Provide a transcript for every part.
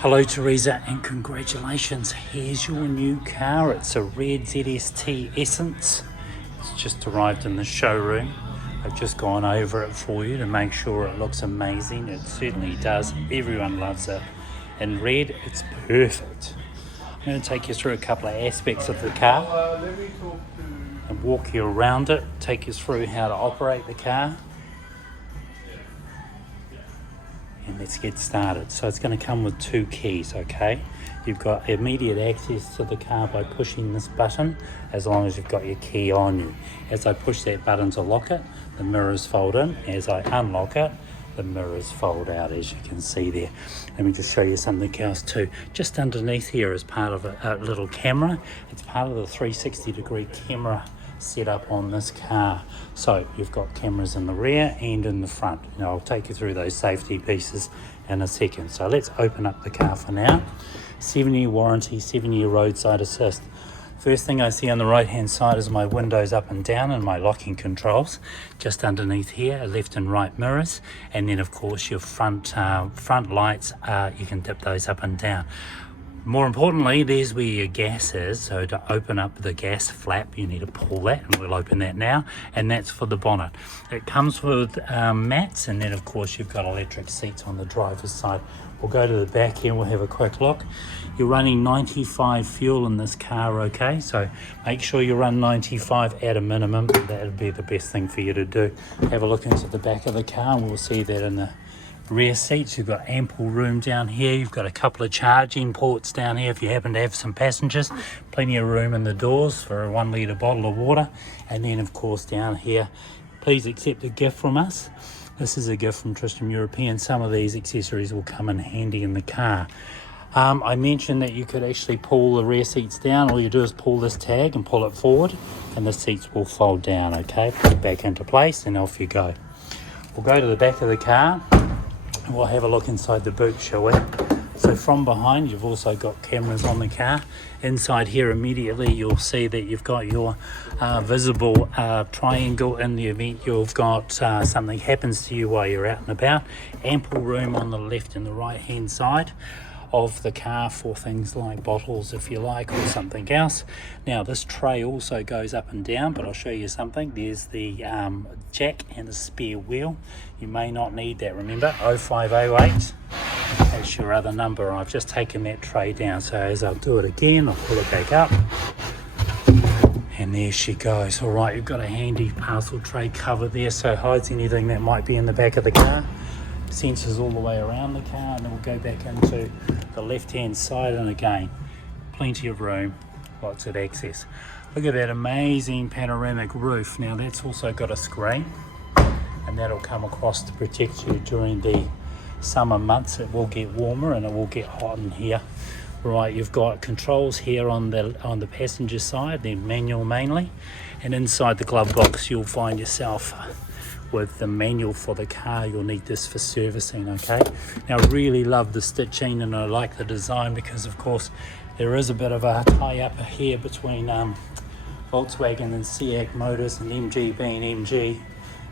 Hello Teresa, and congratulations, here's your new car. It's a red ZST Essence. It's just arrived in the showroom. I've just gone over it for you to make sure it looks amazing. It certainly does. Everyone loves it. In red, it's perfect. I'm going to take you through a couple of aspects of the car and walk you around it, take you through how to operate the car. And let's get started. So it's going to come with two keys, okay? You've got immediate access to the car by pushing this button, as long as you've got your key on you. As I push that button to lock it, the mirrors fold in. As I unlock it, the mirrors fold out, as you can see there. Let me just show you something else too. Just underneath here is part of a little camera. It's part of the 360-degree camera set up on this car. So you've got cameras in the rear and in the front. Now I'll take you through those safety pieces in a second. So let's open up the car for now. 7-year warranty, 7-year roadside assist. First thing I see on the right hand side is my windows up and down and my locking controls. Just underneath here are left and right mirrors, and then of course your front lights, you can dip those up and down. More importantly, there's where your gas is. So to open up the gas flap, you need to pull that, and we'll open that now. And that's for the bonnet. It comes with mats, and then of course you've got electric seats on the driver's side. We'll go to the back here and we'll have a quick look. You're running 95 fuel in this car, okay? So make sure you run 95 at a minimum. That would be the best thing for you to do. Have a look into the back of the car, and we'll see that in the rear seats. You've got ample room down here. You've got a couple of charging ports down here if you happen to have some passengers. Plenty of room in the doors for a 1 litre bottle of water. And then of course down here, please accept a gift from us. This is a gift from Tristram European. Some of these accessories will come in handy in the car. I mentioned that you could actually pull the rear seats down. All you do is pull this tag and pull it forward, and the seats will fold down, okay? Put it back into place and off you go. We'll go to the back of the car. We'll have a look inside the boot, shall we? So from behind, you've also got cameras on the car. Inside here immediately, you'll see that you've got your visible triangle in the event you've got something happens to you while you're out and about. Ample room on the left and the right hand side of the car for things like bottles, if you like, or something else. Now this tray also goes up and down, but I'll show you something. There's the jack and the spare wheel. You may not need that, remember, 0508, that's your other number. I've just taken that tray down, so as I'll do it again, I'll pull it back up, and there she goes. All right, you've got a handy parcel tray cover there, so it hides anything that might be in the back of the car. Sensors all the way around the car, and then we'll go back into the left hand side, and again, plenty of room, lots of access. Look at that amazing panoramic roof. Now that's also got a screen, and that'll come across to protect you during the summer months. It will get warmer and it will get hot in here. Right, you've got controls here on the passenger side, then manual mainly, and inside the glove box you'll find yourself with the manual for the car. You'll need this for servicing, okay? Now I really love the stitching, and I like the design because of course there is a bit of a tie-up here between Volkswagen and SEAT Motors, and MG being MG.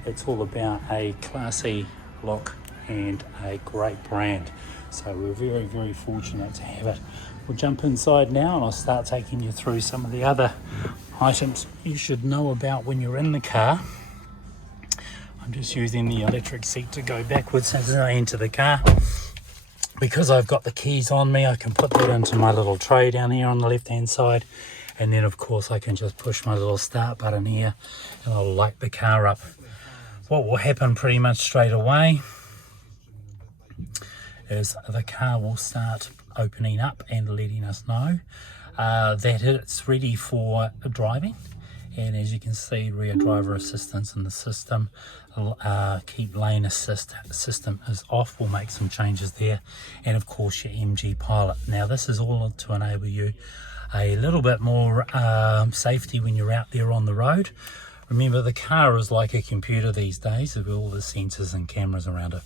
It's all about a classy look and a great brand. So we're very, very fortunate to have it. We'll jump inside now and I'll start taking you through some of the other items you should know about when you're in the car. I'm just using the electric seat to go backwards as I enter the car. Because I've got the keys on me, I can put that into my little tray down here on the left hand side, and then of course I can just push my little start button here and I'll light the car up. What will happen pretty much straight away is the car will start opening up and letting us know that it's ready for driving. And as you can see, rear driver assistance in the system, keep lane assist system is off. We'll make some changes there, and of course your MG Pilot. Now this is all to enable you a little bit more safety when you're out there on the road. Remember, the car is like a computer these days with all the sensors and cameras around it.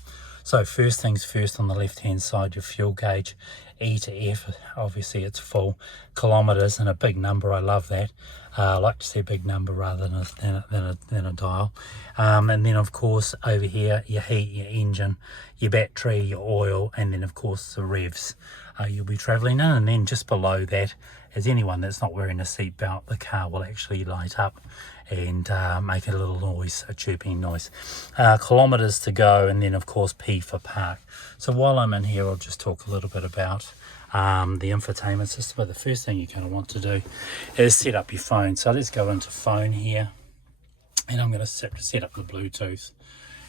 So first things first, on the left hand side, your fuel gauge, E to F, obviously it's full, kilometres, and a big number. I love that. I like to see a big number rather than a dial. And then of course over here, your heat, your engine, your battery, your oil, and then of course the revs you'll be travelling in. And then just below that, as anyone that's not wearing a seatbelt, the car will actually light up and make a little noise, a chirping noise. Kilometres to go, and then of course P for park. So while I'm in here, I'll just talk a little bit about the infotainment system. But the first thing you're going to want to do is set up your phone. So let's go into phone here, and I'm going to set up the Bluetooth.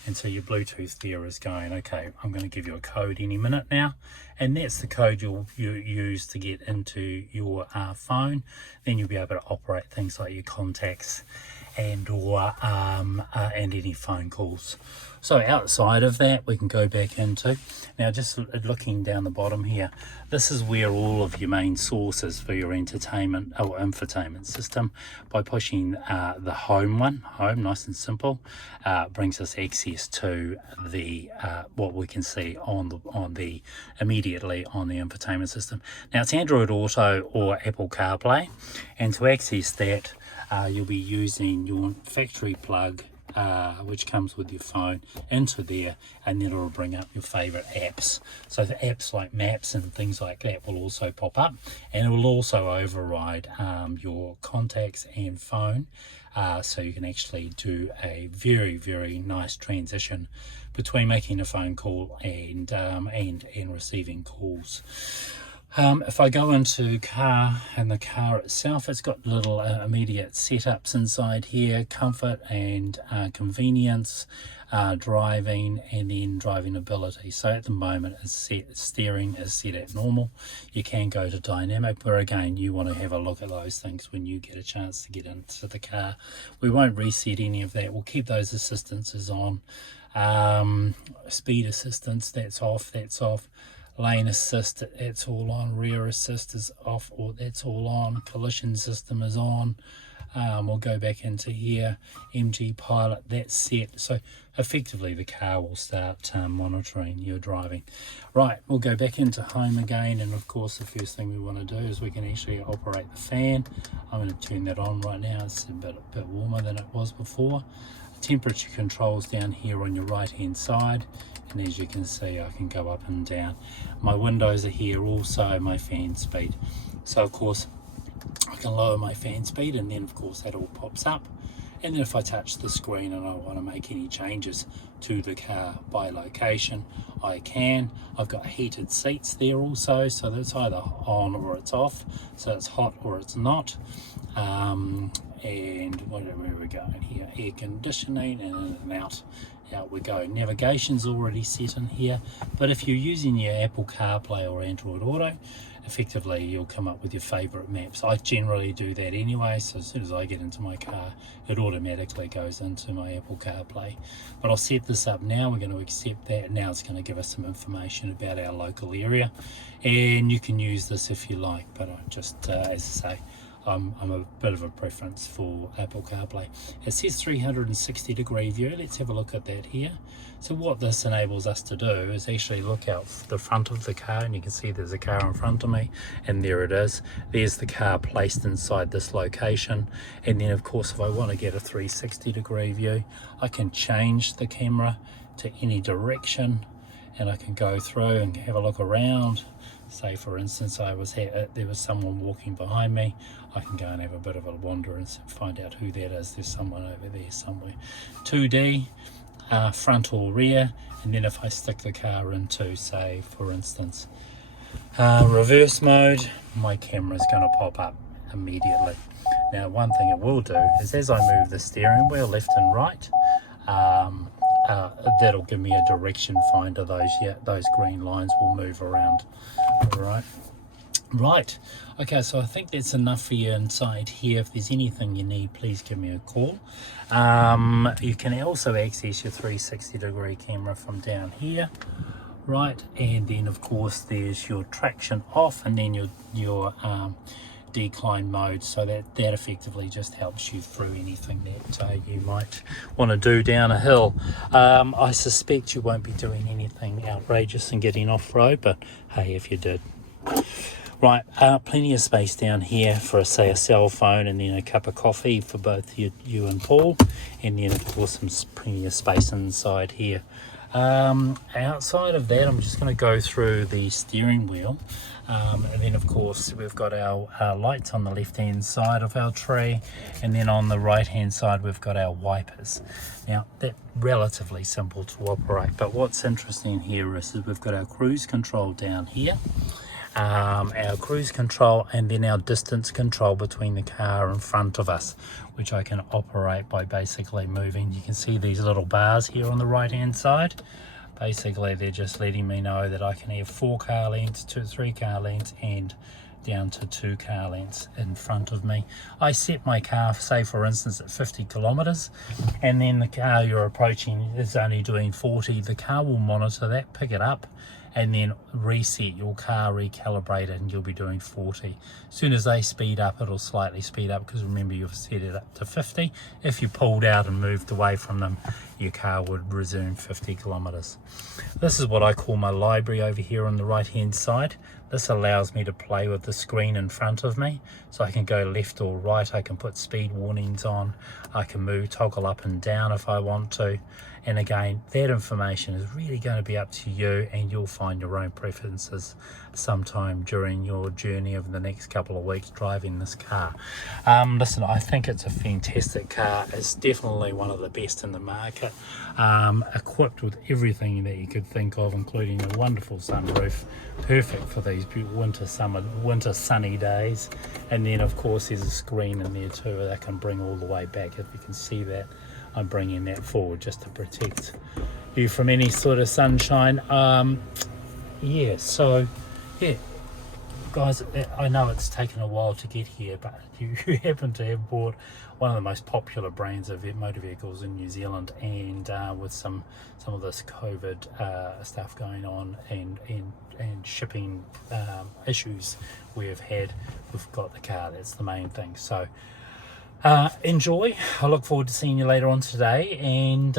And so your Bluetooth there is going, okay, I'm going to give you a code any minute now, and that's the code you use to get into your phone. Then you'll be able to operate things like your contacts and any phone calls. So outside of that, we can go back into, now just looking down the bottom here, this is where all of your main sources for your entertainment or infotainment system. By pushing the home one, home, nice and simple, brings us access to the what we can see immediately on the infotainment system. Now it's Android Auto or Apple CarPlay, and to access that, you'll be using your factory plug, which comes with your phone, into there, and then it'll bring up your favorite apps. So the apps like maps and things like that will also pop up, and it will also override your contacts and phone, so you can actually do a very, very nice transition between making a phone call and receiving calls. If I go into car, and the car itself, it's got little immediate setups inside here, comfort and convenience, driving, and then driving ability. So at the moment it's set, steering is set at normal. You can go to dynamic, but again, you want to have a look at those things when you get a chance to get into the car. We won't reset any of that. We'll keep those assistances on. Speed assistance, that's off, lane assist, it's all on. Rear assist is off, or that's all on. Collision system is on. We'll go back into here, MG Pilot, that's set. So effectively the car will start monitoring your driving. Right, we'll go back into home again, and of course the first thing we want to do is we can actually operate the fan. I'm going to turn that on right now. It's a bit warmer than it was before. Temperature controls down here on your right hand side, and as you can see, I can go up and down. My windows are here, also my fan speed. So of course I can lower my fan speed, and then of course that all pops up. And then if I touch the screen and I want to make any changes to the car by location, I can. I've got heated seats there also, so that's either on or it's off, so it's hot or it's not. And where are we going here? Air conditioning, and in and out we go. Navigation's already set in here, but if you're using your Apple CarPlay or Android Auto, effectively you'll come up with your favorite maps. I generally do that anyway, so as soon as I get into my car, it automatically goes into my Apple CarPlay. But I'll set this up now. We're going to accept that. Now it's going to give us some information about our local area, and you can use this if you like, but I just as I say, I'm a bit of a preference for Apple CarPlay. It says 360 degree view. Let's have a look at that here. So what this enables us to do is actually look out the front of the car, and you can see there's a car in front of me, and there it is. There's the car placed inside this location. And then of course if I want to get a 360 degree view, I can change the camera to any direction, and I can go through and have a look around. Say for instance there was someone walking behind me, I can go and have a bit of a wander and find out who that is. There's someone over there somewhere. 2D, front or rear, and then if I stick the car into, say for instance, reverse mode, my camera's going to pop up immediately. Now one thing it will do is as I move the steering wheel left and right, that'll give me a direction finder. Those green lines will move around. All right, okay, so I think that's enough for you inside here. If there's anything you need, please give me a call. You can also access your 360 degree camera from down here, right? And then of course there's your traction off, and then your decline mode, so that effectively just helps you through anything that you might want to do down a hill. I suspect you won't be doing anything outrageous and getting off-road, but hey, if you did. Right, plenty of space down here for, say, a cell phone, and then a cup of coffee for both you and Paul, and then of course plenty of space inside here. Outside of that, I'm just going to go through the steering wheel, and then of course we've got our lights on the left hand side of our tree, and then on the right hand side we've got our wipers. Now that's relatively simple to operate, but what's interesting here is that we've got our cruise control down here, our cruise control, and then our distance control between the car in front of us, which I can operate by basically moving. You can see these little bars here on the right hand side. Basically they're just letting me know that I can have 4 car lengths, 3 car lengths, and down to 2 car lengths in front of me. I set my car, say for instance, at 50 kilometers, and then the car you're approaching is only doing 40. The car will monitor that, pick it up, and then reset your car, recalibrate it, and you'll be doing 40. As soon as they speed up, it'll slightly speed up, because remember, you've set it up to 50. If you pulled out and moved away from them, your car would resume 50 kilometers. This is what I call my library over here on the right hand side. This allows me to play with the screen in front of me, so I can go left or right. I can put speed warnings on, I can toggle up and down if I want to. And again, that information is really going to be up to you, and you'll find your own preferences sometime during your journey over the next couple of weeks driving this car. Listen, I think it's a fantastic car. It's definitely one of the best in the market, equipped with everything that you could think of, including a wonderful sunroof, perfect for these winter sunny days. And then of course there's a screen in there too that can bring all the way back. If you can see that, I'm bringing that forward just to protect you from any sort of sunshine. Yeah, so yeah guys, I know it's taken a while to get here, but you happen to have bought one of the most popular brands of motor vehicles in New Zealand, and with some of this COVID stuff going on, and shipping issues we've got the car. That's the main thing. So enjoy. I look forward to seeing you later on today, and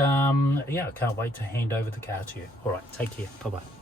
yeah, I can't wait to hand over the car to you. All right, take care. Bye bye.